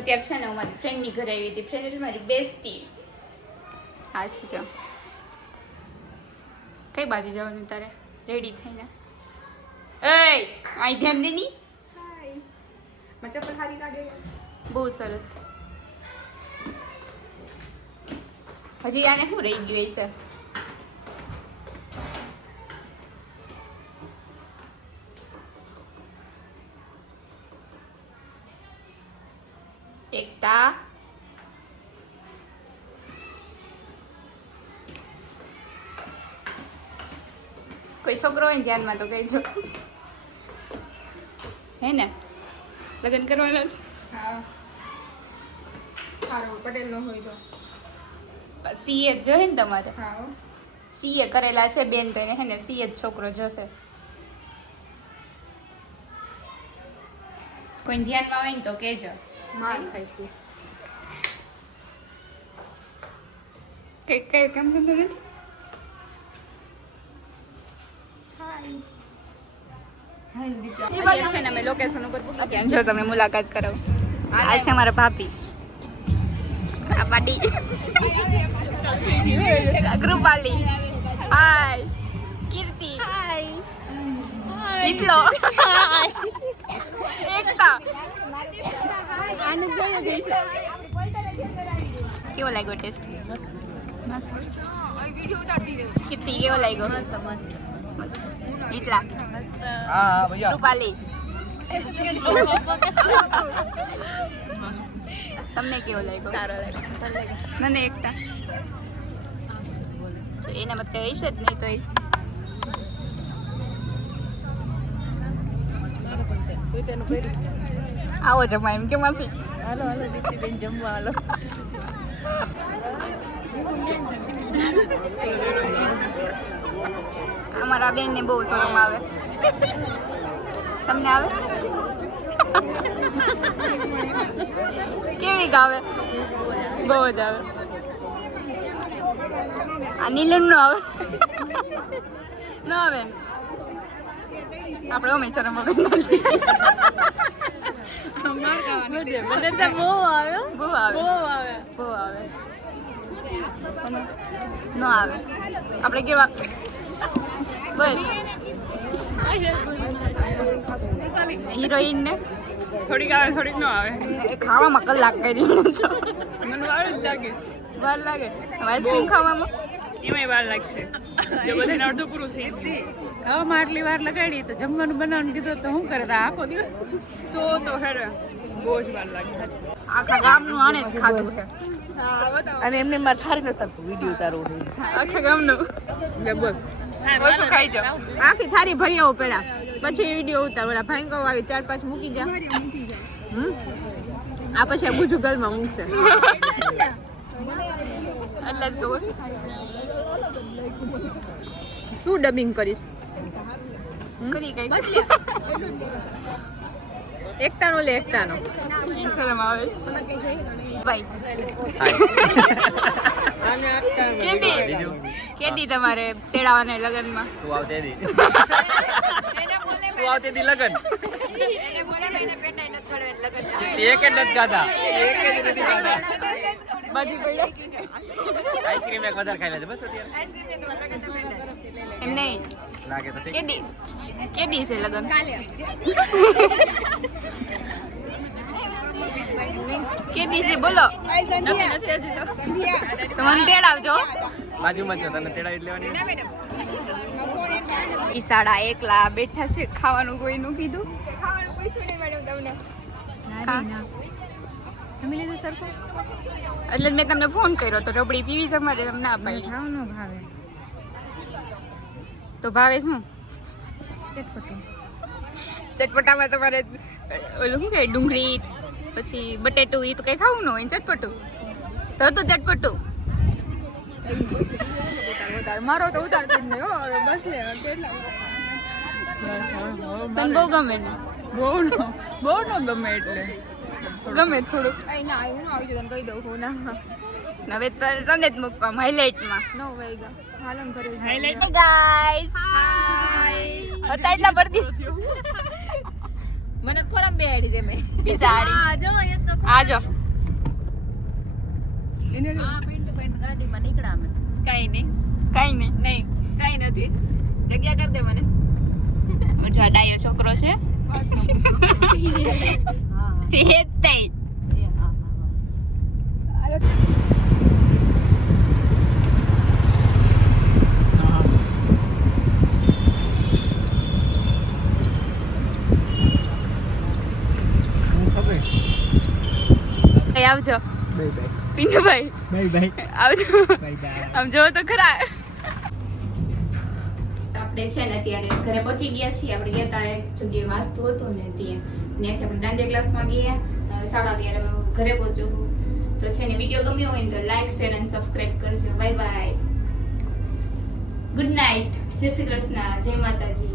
અત્યારે છે ને હું મારી ફ્રેન્ડની ઘરે આવી હતી. ફ્રેન્ડ એટલે મારી બેસ્ટી. હા છે જો. કઈ બાજુ જવાનું તારે? રેડી થઈને. એય આઈ ધ્યાન દે ની. હાય. મને ચપ્પલ સારી લાગે છે. બહુ સરસ. હજી આને શું રહી ગયું છે? એકતા કોઈ છોકરો હોય ને ધ્યાનમાં તો કહેજો. હે ને લગ્ન કરવાના છે? હા. સારો પટેલ નો હોય તો. સીએ જોઈએ ને તમારે? હા. સીએ કરેલા છે બેન તો એને હે ને સીએ જ છોકરો જોશે. કોઈ ધ્યાનમાં હોય ને તો કહેજો. માર ખાઈશું. કઈ કામ ધંધો નથી? અત્યારે છે ને અમે લોકેશન ઉપર પૂકી ગયા. જો તમને મુલાકાત કરાવું. આ છે અમારા ભાભી. આ પાટી અગ્રુપાલી. હાય કીર્તિ. હાય નીકળો. એકતા આને જોઈએ જઈશ. કેવો લાગ્યો ટેસ્ટ? મસ્ત. કીર્તિ કેવો લાગ્યો? મસ્ત મસ્ત મસ્ત. નીકળા. હા ભૈયા રૂપાલી તમને કેવો લાગ્યો? સારો લાગ્યો મને. એકતા એને મત કઈ છે જ નહીં તો આવો જમા એમ કેમ હશે? હાલો હાલો દીપ્તિબેન જમવા હાલો. અમારા બેન ને બહુ શરમ આવે. તમને આવે? કેવી ગાવે? બહુ જ આવે. આ નીલન નો આવે? ન આવે ને આપણે અમે શરમ વગર નથી. બહુ આવે બહુ આવે. ન આવે આપણે કેવા બોલ હિરોઈન ને થોડીક આવે થોડીક ન આવે. ખાવામાં કલાક કરી મને વાર જ લાગે. વાર લાગે. આઈસ્ક્રીમ ખાવામાં એમાંય વાર લાગશે. જો બધાને અડધું પૂરું થઈ ગયું. ખાવામાં આટલી વાર લગાડી તો જમવાનું બનાવવાનું કીધું તો શું કરે આખો દિવસ તો હેરે બહુ જ વાર લાગે. આખા ગામનું આને જ ખાધું છે. અને એમને મારે થારી ન થતું વિડીયો ઉતારવો આખા ગામનું બોલ ઓછું ખાઈ જાઓ. આખી થારી ભરી આવું પેલા પછી વિડીયો ઉતાર ઓલા ભાઈ આવી 4-5 મૂકી જા. આ પછી આ ગુજુ ગલમાં મૂકશે એટલે જ કહું છું. શું ડબિંગ કરીશ? કરી કઈ એકતાનો લે એકતાનો શરમ આવે ભાઈ. કેદી તમારે તેડાવાને લગનમાં? તું આવતી દી લગન એક જ નથી ગાતા. બધી પડે આઈસ્ક્રીમ એક વધારે ખાઈ લે બસ અત્યારે એમ નહીં લાગે તો કેદી છે લગન? કેદી છે બોલો? તમને તેડાવજો. બાજુમાં છો તને તેડાવી જ લેવાની. ઈ 1:30 બેઠા છે. ખાવાનું કોઈનું કીધું? ખાવાનું પૂછ્યું નહીં મેડમ તમને. જમી લીધું સરખું? એટલે મેં તમને ફોન કર્યો તો રબડી પીવી તમારે તમને ના પાડી. ખાવ ન ભાવે તો ભાવે શું? ચટપટું. ચટપટામાં તમારે ઓલું શું કહે ડુંગળી પછી બટેટું એ તો કઈ ખાવું ન હોય ને ચટપટું તો ચટપટું. મારો તો ઉતારતી જ નહીં હો બસ લે તને બહુ ગમે ને? બહુ ન ગમે એટલે ગમે થોડુંક. ના એવું ન આવી તને કહી દઉં હું ના હવે તને જ મૂકવા હાઇલાઇટમાં. નો વેગા હાલમ કરે હાઇલાઇટ ગાઈસ હાય હતા એટલા ભરતી મને ખોરાક બેહાડી દે મેં બિસાડી. જો એ તો આજો ગાડીમાં નીકળ્યા અમે. કઈ નહીં કઈ નથી. જગ્યા કર દે મને. જો આ ડાયો છોકરો છે તે જ તઈ. આવજો પિન્નુભાઈ આવજો આમ જો તો ખરા. આપણે છે ને અત્યારે ઘરે પહોંચી ગયા છીએ. આપણે ગયા તા એક જગ્યાએ વાસ્તુ હતું ને ત્યાં ત્યાંથી આપણે દાંડિયા ક્લાસમાં ગયા. 11:30 અમે ઘરે પહોંચ્યું. તો છે ને વિડીયો ગમ્યો હોય ને તો લાઈક શેર અને સબસ્ક્રાઇબ કરજો. બાય બાય, ગુડ નાઇટ, જય શ્રી કૃષ્ણ, જય માતાજી.